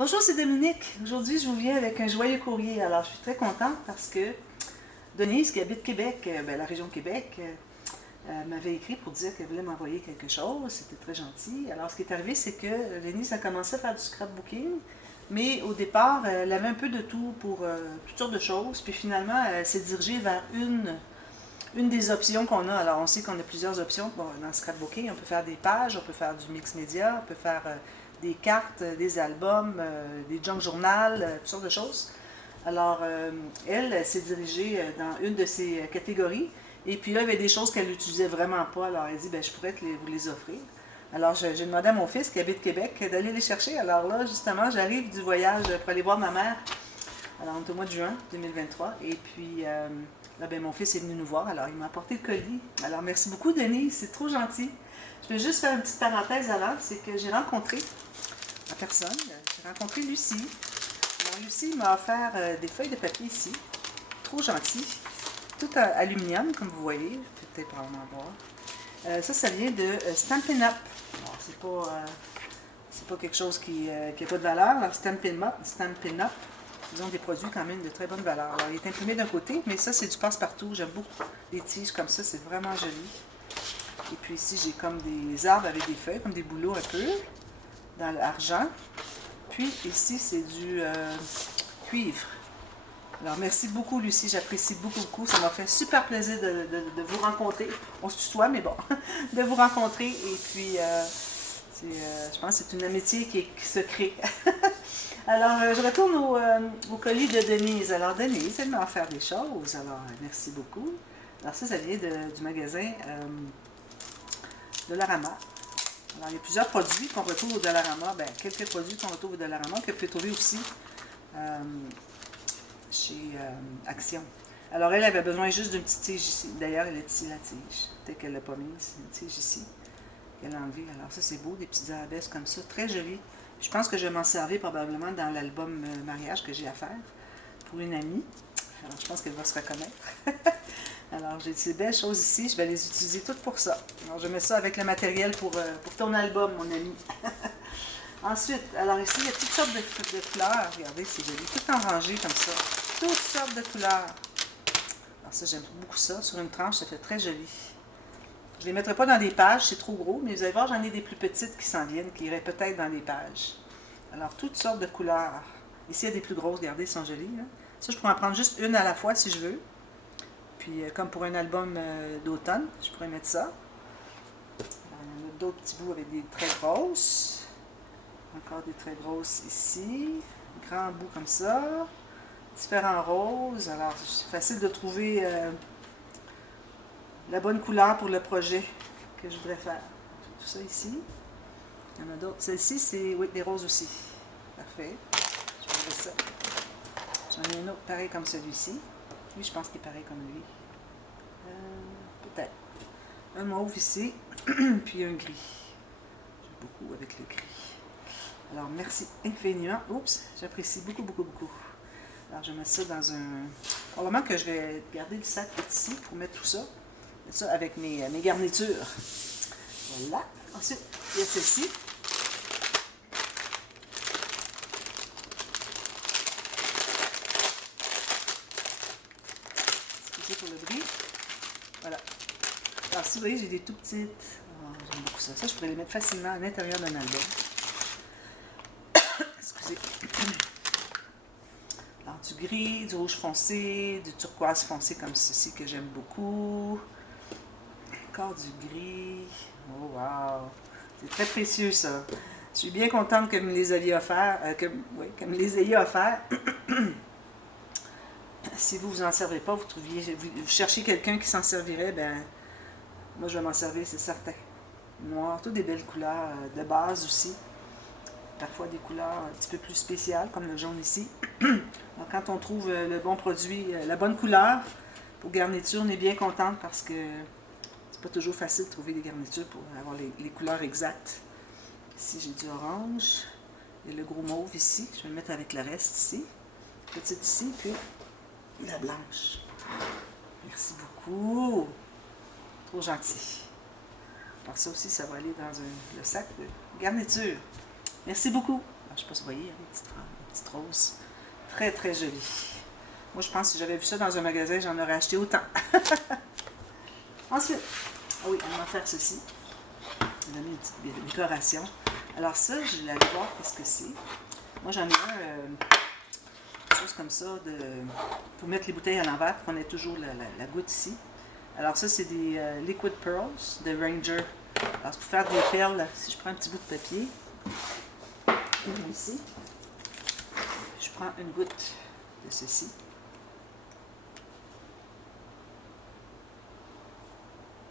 Bonjour, c'est Dominique. Aujourd'hui, je vous viens avec un joyeux courrier. Alors, je suis très contente parce que Denise, qui habite Québec, la région de Québec, m'avait écrit pour dire qu'elle voulait m'envoyer quelque chose. C'était très gentil. Alors, ce qui est arrivé, c'est que Denise a commencé à faire du scrapbooking, mais au départ, elle avait un peu de tout pour toutes sortes de choses. Puis finalement, elle s'est dirigée vers une des options qu'on a. Alors, on sait qu'on a plusieurs options dans le scrapbooking. On peut faire des pages, on peut faire du mix média, on peut faire des cartes, des albums, des junk journal, toutes sortes de choses. Alors, elle s'est dirigée dans une de ces catégories. Et puis là, il y avait des choses qu'elle n'utilisait vraiment pas. Alors, elle dit, je pourrais vous les offrir. Alors, j'ai demandé à mon fils qui habite Québec d'aller les chercher. Alors là, justement, j'arrive du voyage pour aller voir ma mère. Alors, on est au mois de juin 2023. Et puis, là, mon fils est venu nous voir. Alors, il m'a apporté le colis. Alors, merci beaucoup, Denise. C'est trop gentil. Je vais juste faire une petite parenthèse avant. C'est que j'ai rencontré en personne, j'ai rencontré Lucie. Alors, Lucie m'a offert des feuilles de papier ici. Trop gentil. Tout en aluminium, comme vous voyez. Vous pouvez peut-être probablement voir. Ça vient de Stampin' Up. C'est pas quelque chose qui n'a pas de valeur. Alors, Stampin' Up. Ils ont des produits quand même de très bonne valeur. Alors, il est imprimé d'un côté, mais ça, c'est du passe-partout. J'aime beaucoup les tiges comme ça, c'est vraiment joli. Et puis ici, j'ai comme des arbres avec des feuilles, comme des bouleaux un peu, dans l'argent. Puis ici, c'est du cuivre. Alors, merci beaucoup, Lucie. J'apprécie beaucoup. Ça m'a fait super plaisir de vous rencontrer. On se tutoie, mais bon, de vous rencontrer. Et puis, je pense que c'est une amitié qui se crée. Alors, je retourne au colis de Denise. Alors, Denise, elle m'a offert des choses. Alors, merci beaucoup. Alors, ça vient du magasin Dollarama. Alors, il y a plusieurs produits qu'on retrouve au Dollarama. Quelques produits qu'on retrouve au Dollarama que vous pouvez trouver aussi chez Action. Alors, elle avait besoin juste d'une petite tige ici. D'ailleurs, elle a ici la tige. Peut-être qu'elle ne l'a pas mise. C'est une tige ici qu'elle a enlevée. Alors, ça, c'est beau. Des petites arabesques comme ça. Très jolies. Je pense que je vais m'en servir probablement dans l'album mariage que j'ai à faire pour une amie. Alors, je pense qu'elle va se reconnaître. Alors, j'ai ces belles choses ici. Je vais les utiliser toutes pour ça. Alors, je mets ça avec le matériel pour ton album, mon ami. Ensuite, alors ici, il y a toutes sortes de fleurs. Regardez, c'est joli. Tout en rangé comme ça. Toutes sortes de couleurs. Alors ça, j'aime beaucoup ça. Sur une tranche, ça fait très joli. Je ne les mettrai pas dans des pages, c'est trop gros, mais vous allez voir, j'en ai des plus petites qui s'en viennent, qui iraient peut-être dans des pages. Alors, toutes sortes de couleurs. Ici, il y a des plus grosses, regardez, elles sont jolies. Hein? Ça, je pourrais en prendre juste une à la fois si je veux. Puis, comme pour un album d'automne, je pourrais mettre ça. Il y en a d'autres petits bouts avec des très grosses. Encore des très grosses ici. Grand bout comme ça. Différents roses. Alors, c'est facile de trouver la bonne couleur pour le projet que je voudrais faire. J'ai tout ça ici. Il y en a d'autres. Celle-ci, c'est des roses aussi. Parfait. Je vais enlever ça. J'en ai un autre pareil comme celui-ci. Lui, je pense qu'il est pareil comme lui. Peut-être. Un mauve ici, puis un gris. J'aime beaucoup avec le gris. Alors, merci infiniment. Oups, j'apprécie beaucoup. Alors, je vais mettre ça dans un... Probablement que je vais garder le sac ici pour mettre tout ça. Mettre ça avec mes garnitures. Voilà. Ensuite, il y a celle-ci. Excusez pour le bruit. Voilà. Alors, si vous voyez, j'ai des tout petites. Oh, j'aime beaucoup ça. Ça, je pourrais les mettre facilement à l'intérieur d'un album. Excusez. Alors, du gris, du rouge foncé, du turquoise foncé comme ceci que j'aime beaucoup. Encore du gris. Oh, wow! C'est très précieux, ça. Je suis bien contente que vous me les aviez offerts. Que me les ayez offerts. Si vous n'en servez pas, vous cherchez quelqu'un qui s'en servirait, moi je vais m'en servir, c'est certain. Noir, toutes des belles couleurs de base aussi. Parfois des couleurs un petit peu plus spéciales, comme le jaune ici. Alors, quand on trouve le bon produit, la bonne couleur pour garniture, on est bien contente parce que c'est pas toujours facile de trouver des garnitures pour avoir les couleurs exactes. Ici, j'ai du orange. Il y a le gros mauve ici. Je vais le mettre avec le reste ici. Petite ici, puis la blanche. Merci beaucoup. Trop gentil. Alors ça aussi, ça va aller dans le sac de garniture. Merci beaucoup. Alors, sais pas si vous voyez, les petites roses. Très, très joli. Moi, je pense que si j'avais vu ça dans un magasin, j'en aurais acheté autant. Ensuite, ah oui, on va faire ceci. On a mis une petite décoration. Alors ça, je vais aller voir qu'est-ce que c'est. Moi, j'en ai quelque chose comme ça, pour mettre les bouteilles à l'envers, pour qu'on ait toujours la goutte ici. Alors ça, c'est des Liquid Pearls de Ranger. Alors, pour faire des perles, si je prends un petit bout de papier, ici, je prends une goutte de ceci.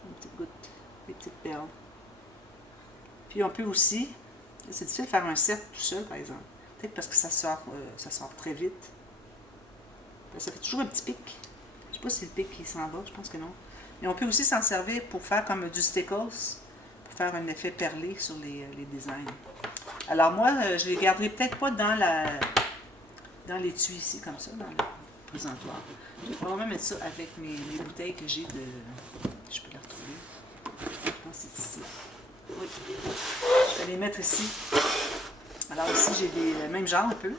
Une petite goutte, des petites perles. Puis on peut aussi, c'est difficile de faire un cercle tout seul, par exemple. Peut-être parce que ça sort très vite. Ça fait toujours un petit pic. Je ne sais pas si le pic qui s'en va, je pense que non. Mais on peut aussi s'en servir pour faire comme du stickles, pour faire un effet perlé sur les designs. Alors moi, je ne les garderai peut-être pas dans l'étui ici, comme ça, dans le présentoir. Je vais probablement mettre ça avec les bouteilles que j'ai de... Je peux les retrouver. Je pense que c'est ici. Oui. Je vais les mettre ici. Alors ici, j'ai des mêmes genres un peu.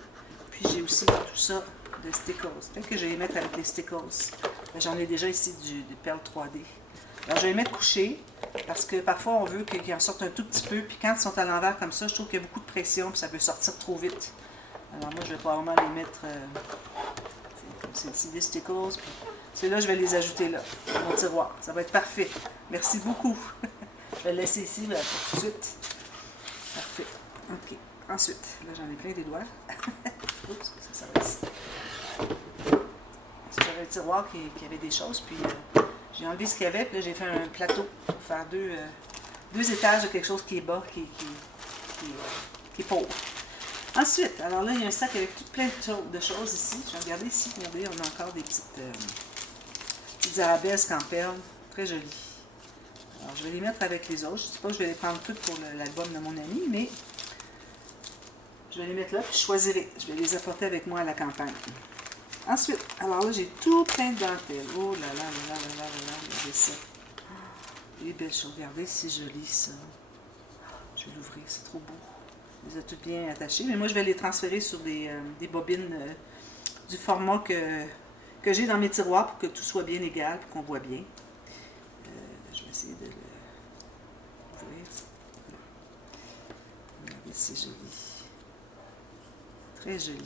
Puis j'ai aussi tout ça de stickles. Peut-être que je vais les mettre avec les stickles. J'en ai déjà ici des perles 3D. Alors je vais les mettre couchés parce que parfois on veut qu'ils en sortent un tout petit peu. Puis quand ils sont à l'envers comme ça, je trouve qu'il y a beaucoup de pression puis ça peut sortir trop vite. Alors moi, je vais probablement les mettre... c'est des stickles. C'est là, je vais les ajouter là, dans mon tiroir. Ça va être parfait. Merci beaucoup. Je vais le laisser ici là, pour tout de suite. Parfait. OK. Ensuite, là, j'en ai plein des doigts. Oups, ça va ici. J'avais un tiroir qui avait des choses, puis j'ai enlevé ce qu'il y avait, puis là, j'ai fait un plateau pour faire deux étages de quelque chose qui est bas, qui est pauvre. Ensuite, alors là, il y a un sac avec tout plein de choses ici. Je vais regarder ici, regardez, on a encore des petites arabesques en perles, très jolies. Alors, je vais les mettre avec les autres. Je ne sais pas que je vais les prendre toutes pour l'album de mon ami, mais je vais les mettre là, puis je choisirai. Je vais les apporter avec moi à la campagne. Ensuite, alors là, j'ai tout plein de dentelles. Oh là là là là là là là, regardez ça. Les belles choses, regardez, c'est joli ça. Je vais l'ouvrir, c'est trop beau. Je les ai toutes bien attachées, mais moi, je vais les transférer sur des bobines du format que j'ai dans mes tiroirs pour que tout soit bien égal, pour qu'on voit bien. Je vais essayer de l'ouvrir. Regardez, c'est joli. Très joli.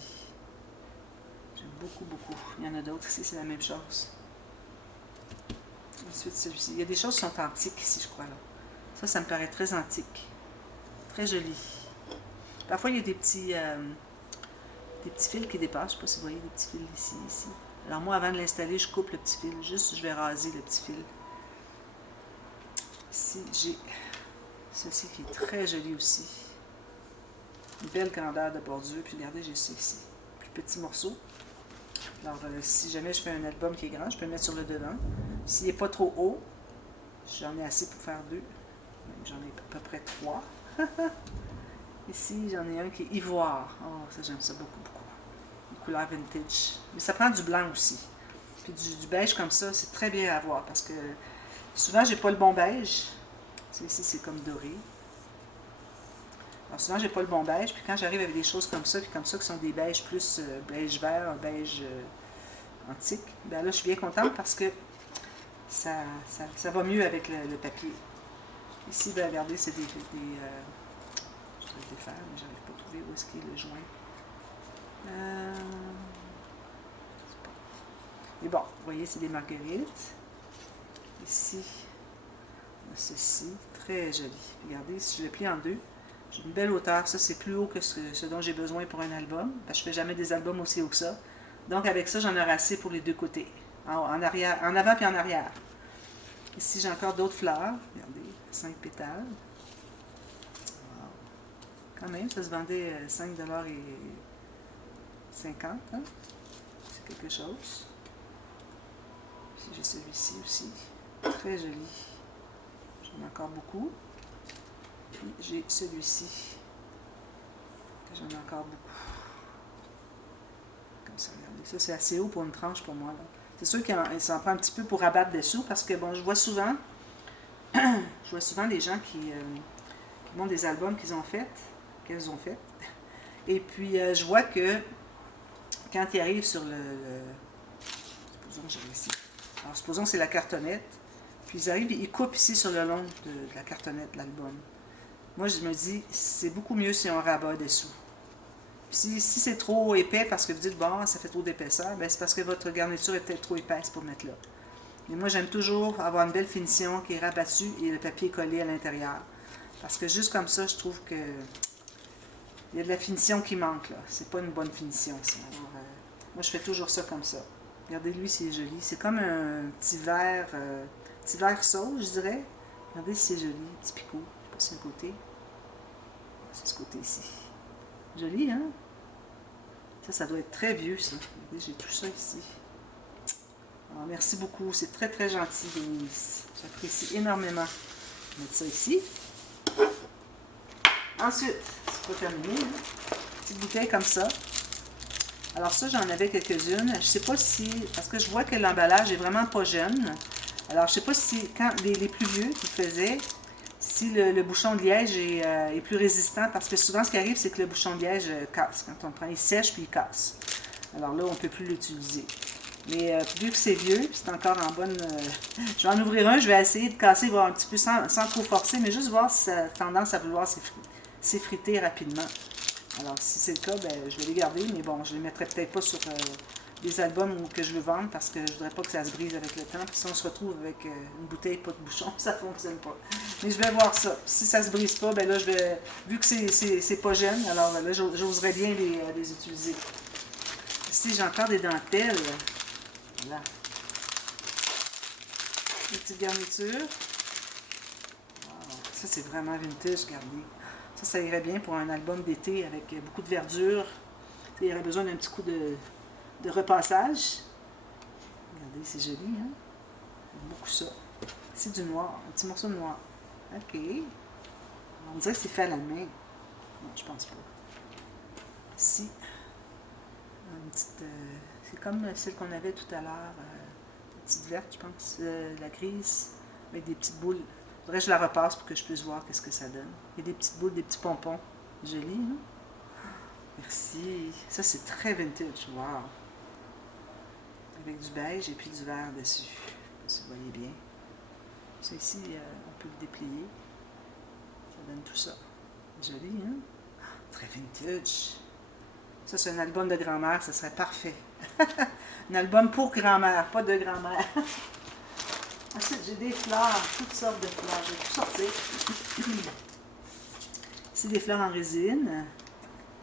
J'aime beaucoup, beaucoup. Il y en a d'autres ici, c'est la même chose. Ensuite, celui-ci. Il y a des choses qui sont antiques ici, je crois. Là. Ça me paraît très antique. Très joli. Parfois, il y a des petits fils qui dépassent. Je ne sais pas si vous voyez des petits fils ici. Alors moi, avant de l'installer, je coupe le petit fil. Juste, je vais raser le petit fil. Ici, j'ai ceci qui est très joli aussi. Une belle grandeur de bordure. Puis regardez, j'ai ça ici. Plus petit morceau. Alors, si jamais je fais un album qui est grand, je peux le mettre sur le devant. S'il n'est pas trop haut, j'en ai assez pour faire deux. J'en ai à peu près 3. Ici, j'en ai un qui est ivoire. Oh, ça, j'aime ça beaucoup, beaucoup. Une couleur vintage. Mais ça prend du blanc aussi. Puis du beige comme ça, c'est très bien à avoir parce que souvent, j'ai pas le bon beige. Ici, c'est comme doré. Alors souvent, j'ai pas le bon beige. Puis quand j'arrive avec des choses comme ça, puis comme ça, qui sont des beiges plus beige vert, beige antique, bien là, je suis bien contente parce que ça va mieux avec le papier. Ici, bien, regardez, c'est des je vais le défaire, mais j'arrive pas à trouver où est-ce qu'il est le joint. Mais bon, vous voyez, c'est des marguerites. Ici, on a ceci, très joli. Regardez, si je le plie en deux, j'ai une belle hauteur. Ça, c'est plus haut que ce dont j'ai besoin pour un album, parce que je ne fais jamais des albums aussi haut que ça. Donc, avec ça, j'en aurai assez pour les deux côtés, en arrière, en avant et en arrière. Ici, j'ai encore d'autres fleurs. Regardez, 5 pétales. Wow. Quand même, ça se vendait 5,50 $. Hein? C'est quelque chose. Puis j'ai celui-ci aussi. Très joli. J'en ai encore beaucoup. Puis j'ai celui-ci. Que j'en ai encore beaucoup. Comme ça, regardez. Ça, c'est assez haut pour une tranche pour moi. C'est sûr qu'il s'en prend un petit peu pour abattre dessous parce que, bon, je vois souvent des gens qui montrent des albums qu'elles ont fait, Et puis, je vois que quand il arrive sur supposons que j'ai ici. Alors, supposons que c'est la cartonnette. Puis, ils arrivent, ils coupent ici sur le long de la cartonnette, de l'album. Moi, je me dis, c'est beaucoup mieux si on rabat dessous. Si c'est trop épais parce que vous dites, bon, ça fait trop d'épaisseur, ben c'est parce que votre garniture est peut-être trop épaisse pour mettre là. Mais moi, j'aime toujours avoir une belle finition qui est rabattue et le papier collé à l'intérieur. Parce que juste comme ça, je trouve que il y a de la finition qui manque, là. C'est pas une bonne finition, ça. Alors, moi, je fais toujours ça comme ça. Regardez, lui, c'est joli. C'est comme un petit vert sauce, je dirais. Regardez si c'est joli, petit picot. Je sais pas si c'est un côté. C'est ce côté ici. Joli, hein? Ça doit être très vieux, ça. Regardez, j'ai tout ça ici. Alors, merci beaucoup. C'est très, très gentil, Denise. J'apprécie énormément. Je vais mettre ça ici. Ensuite, c'est pas terminé, hein? Petite bouteille comme ça. Alors ça, j'en avais quelques-unes. Je sais pas si... Parce que je vois que l'emballage est vraiment pas jeune. Alors, je sais pas si... Quand les plus vieux qui faisaient, si le bouchon de liège est plus résistant. Parce que souvent, ce qui arrive, c'est que le bouchon de liège casse. Quand on le prend, il sèche puis il casse. Alors là, on ne peut plus l'utiliser. Mais vu que c'est vieux, c'est encore en bonne... je vais en ouvrir un, je vais essayer de casser, voir un petit peu sans trop forcer, mais juste voir si ça a tendance à vouloir s'effriter rapidement. Alors, si c'est le cas, ben, je vais les garder, mais bon, je ne les mettrai peut-être pas sur des albums que je veux vendre parce que je ne voudrais pas que ça se brise avec le temps. Puis si on se retrouve avec une bouteille pas de bouchon, ça ne fonctionne pas. Mais je vais voir ça. Si ça ne se brise pas, ben là, je vais... Vu que c'est pas jeune, alors là, j'oserais bien les utiliser. Ici, j'ai encore des dentelles. Voilà. Une petite garniture. Wow. Ça, c'est vraiment vintage, regardez. Ça irait bien pour un album d'été avec beaucoup de verdure. Il y aurait besoin d'un petit coup de repassage. Regardez, c'est joli, hein? J'aime beaucoup ça. C'est du noir, un petit morceau de noir. OK. On dirait que c'est fait à la main. Non, je pense pas. Ici, une petite... c'est comme celle qu'on avait tout à l'heure. Petite verte, je pense. La grise, avec des petites boules. Il faudrait que je la repasse pour que je puisse voir qu'est-ce que ça donne. Il y a des petites boules, des petits pompons. Joli, hein? Merci. Ça, c'est très vintage. Wow! Avec du beige et puis du vert dessus. Si vous voyez bien. Ça ici, on peut le déplier. Ça donne tout ça. Joli, hein? Très vintage. Ça, c'est un album de grand-mère. Ça serait parfait. Un album pour grand-mère, pas de grand-mère. Ensuite, j'ai des fleurs, toutes sortes de fleurs. Je vais tout sortir. Ici, des fleurs en résine.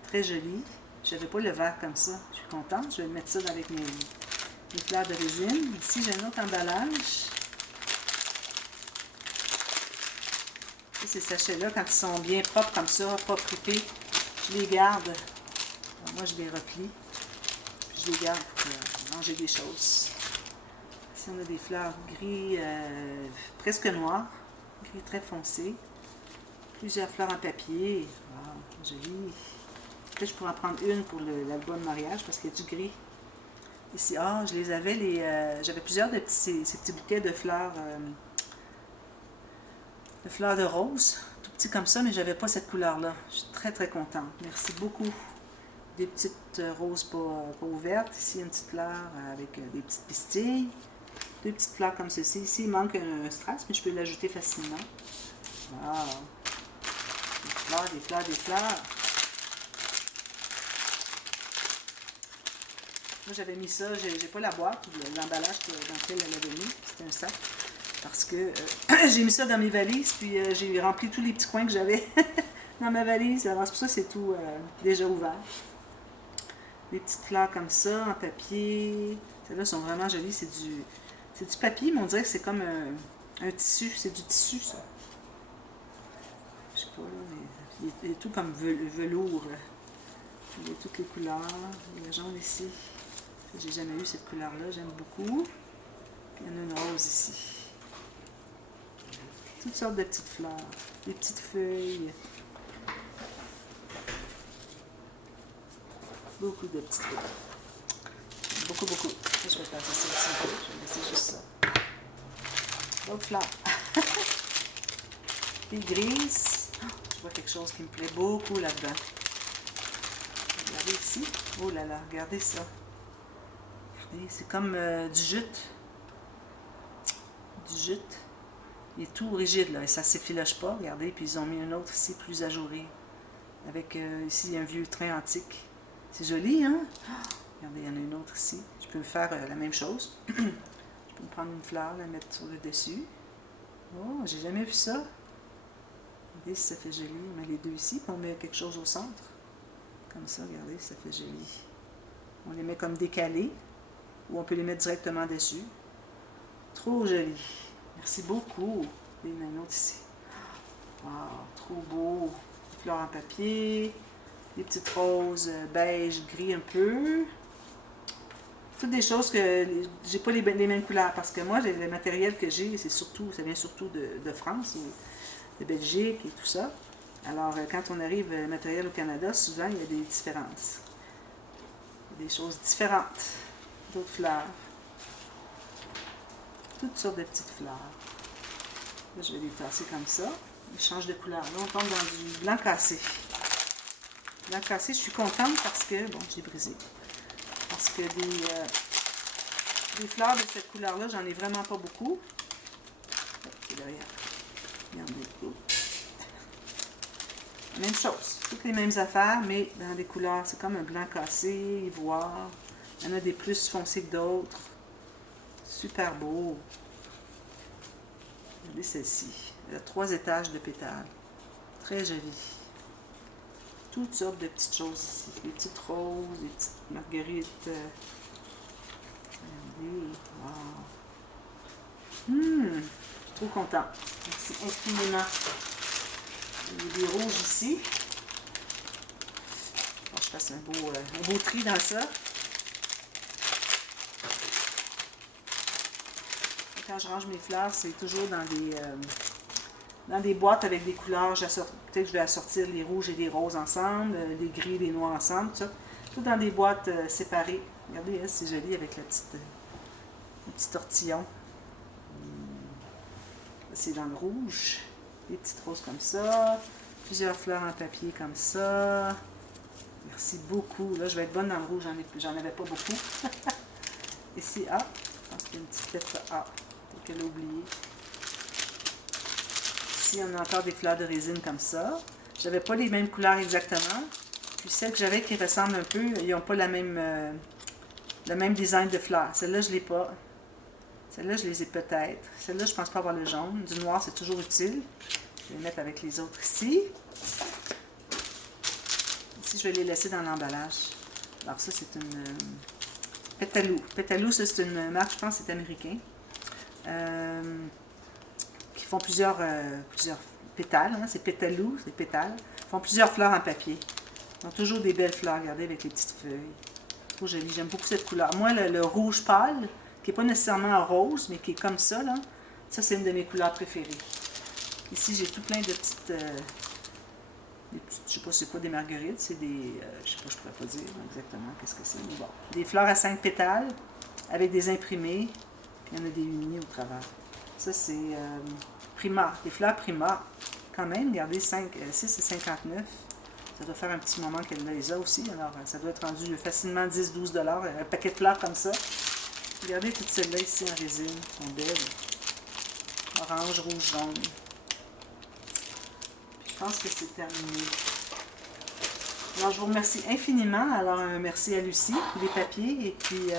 Très jolies. Je n'avais pas le verre comme ça. Je suis contente. Je vais mettre ça avec mes fleurs de résine. Ici, j'ai un autre emballage. Et ces sachets-là, quand ils sont bien propres comme ça, propreté, je les garde. Alors, moi, je les replie. Puis je les garde pour ranger des choses. Ici, on a des fleurs gris presque noires. Gris très foncé. Plusieurs fleurs en papier. Wow, joli. Peut-être je pourrais en prendre une pour l'album de mariage parce qu'il y a du gris. Ici, je les avais, j'avais plusieurs de ces petits bouquets de fleurs de rose, tout petit comme ça, mais j'avais pas cette couleur-là. Je suis très très contente. Merci beaucoup. Des petites roses pas ouvertes. Ici, une petite fleur avec des petites pistilles. Deux petites fleurs comme ceci. Ici, il manque un strass, mais je peux l'ajouter facilement. Wow! Des fleurs, des fleurs, des fleurs. Moi, j'avais mis ça, j'ai pas la boîte, l'emballage dans lequel elle avait mis, c'était un sac, parce que j'ai mis ça dans mes valises, puis j'ai rempli tous les petits coins que j'avais dans ma valise, alors c'est pour ça que c'est tout déjà ouvert. Des petites fleurs comme ça, en papier, celles-là sont vraiment jolies, c'est du papier, mais on dirait que c'est comme un tissu, c'est du tissu, ça. Je sais pas, là, mais il est tout comme velours. Il y a toutes les couleurs, il y a le jaune ici. J'ai jamais eu cette couleur-là, j'aime beaucoup. Puis il y en a une rose ici. Toutes sortes de petites fleurs, des petites feuilles. Beaucoup de petites feuilles. Beaucoup, beaucoup. Ça, je vais passer ça aussi un peu. Je vais laisser juste ça. D'autres fleurs. Puis grise. Je vois quelque chose qui me plaît beaucoup là-dedans. ici. Oh là là, regardez ça. Regardez, c'est comme du jute. Du jute. Il est tout rigide là, et ça ne s'effiloche pas, regardez. Puis ils ont mis un autre ici, plus ajouré. Avec ici un vieux train antique. C'est joli, hein? Regardez, il y en a une autre ici. Je peux faire la même chose. Je peux me prendre une fleur, la mettre sur le dessus. Oh, j'ai jamais vu ça. Regardez si ça fait joli. On met les deux ici, puis on met quelque chose au centre. Comme ça, regardez, ça fait joli. On les met comme décalés, ou on peut les mettre directement dessus. Trop joli. Merci beaucoup. Il y en a une autre ici. Wow, trop beau. Des fleurs en papier. Des petites roses beige, gris un peu. Toutes des choses que j'ai pas les mêmes couleurs, parce que moi, le matériel que j'ai, ça vient surtout de France, de Belgique et tout ça. Alors, quand on arrive le matériel au Canada, souvent, il y a des différences. Il y a des choses différentes. D'autres fleurs. Toutes sortes de petites fleurs. Là, je vais les tasser comme ça. Ils changent de couleur. Là, on tombe dans du blanc cassé. Blanc cassé, je suis contente parce que... Bon, j'ai brisé. Parce que des fleurs de cette couleur-là, j'en ai vraiment pas beaucoup. C'est derrière. Regardez. Même chose. Toutes les mêmes affaires, mais dans des couleurs. C'est comme un blanc cassé, ivoire. Il y en a des plus foncés que d'autres. Super beau. Regardez celle-ci. Elle a 3 étages de pétales. Très jolie. Toutes sortes de petites choses ici. Des petites roses, des petites marguerites. Regardez. Wow. Je suis trop contente. Merci infiniment. Il y a des rouges ici. Bon, je fasse un beau tri dans ça. Quand je range mes fleurs, c'est toujours dans des boîtes avec des couleurs. Peut-être que je vais assortir les rouges et les roses ensemble, les gris et les noirs ensemble, tout ça. Tout dans des boîtes séparées. Regardez, c'est joli avec le petit tortillon. C'est dans le rouge. Des petites roses comme ça. Plusieurs fleurs en papier comme ça. Merci beaucoup. Là, je vais être bonne dans le rouge. J'en avais pas beaucoup. Ici, A. Je pense qu'il y a une petite lettre A. Peut-être qu'elle a oublié. Ici, on a encore des fleurs de résine comme ça. J'avais pas les mêmes couleurs exactement. Puis celles que j'avais qui ressemblent un peu, ils n'ont pas le même design de fleurs. Celle-là, je ne l'ai pas. Celle-là, je les ai peut-être. Celle-là, je ne pense pas avoir le jaune. Du noir, c'est toujours utile. Je vais les mettre avec les autres ici. Ici, je vais les laisser dans l'emballage. Alors ça, c'est une Pétalou. Pétalou, ça, c'est une marque, je pense, c'est américain. Qui font plusieurs pétales. Hein, c'est Pétalou, c'est pétales. Ils font plusieurs fleurs en papier. Ils ont toujours des belles fleurs, regardez, avec les petites feuilles. Trop joli. J'aime beaucoup cette couleur. Moi, le rouge pâle, qui n'est pas nécessairement rose, mais qui est comme ça, là, ça, c'est une de mes couleurs préférées. Ici, j'ai tout plein de petites... je sais pas, c'est pas des marguerites, c'est des... je sais pas, je pourrais pas dire exactement qu'est-ce que c'est. Mais bon, des fleurs à 5 pétales, avec des imprimés. Il y en a des unis au travers. Ça, c'est Prima, des fleurs Prima. Quand même, regardez, 6 et 59. Ça doit faire un petit moment qu'elle les a aussi. Alors, ça doit être rendu facilement 10-12 $. Un paquet de fleurs comme ça. Regardez toutes celles-là ici en résine. Elles sont belles. Orange, rouge, jaune. Je pense que c'est terminé. Alors, je vous remercie infiniment. Alors, un merci à Lucie pour les papiers. Et puis,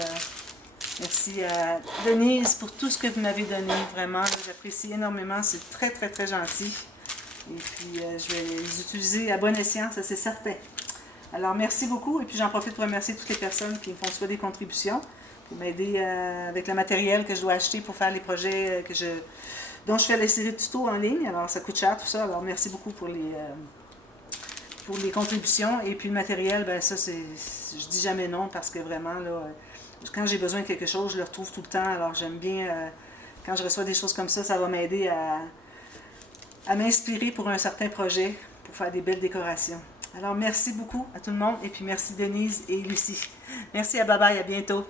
merci à Denise pour tout ce que vous m'avez donné. Vraiment, j'apprécie énormément. C'est très, très, très gentil. Et puis, je vais les utiliser à bon escient, ça c'est certain. Alors, merci beaucoup. Et puis, j'en profite pour remercier toutes les personnes qui me font soit des contributions pour m'aider avec le matériel que je dois acheter pour faire les projets dont je fais les séries de tutos en ligne. Alors, ça coûte cher tout ça. Alors, merci beaucoup pour les contributions. Et puis, le matériel, ben ça, je dis jamais non parce que vraiment, là, quand j'ai besoin de quelque chose, je le retrouve tout le temps. Alors, j'aime bien, quand je reçois des choses comme ça va m'aider à m'inspirer pour un certain projet, pour faire des belles décorations. Alors, merci beaucoup à tout le monde. Et puis, merci Denise et Lucie. Merci, à bye bye, à bientôt.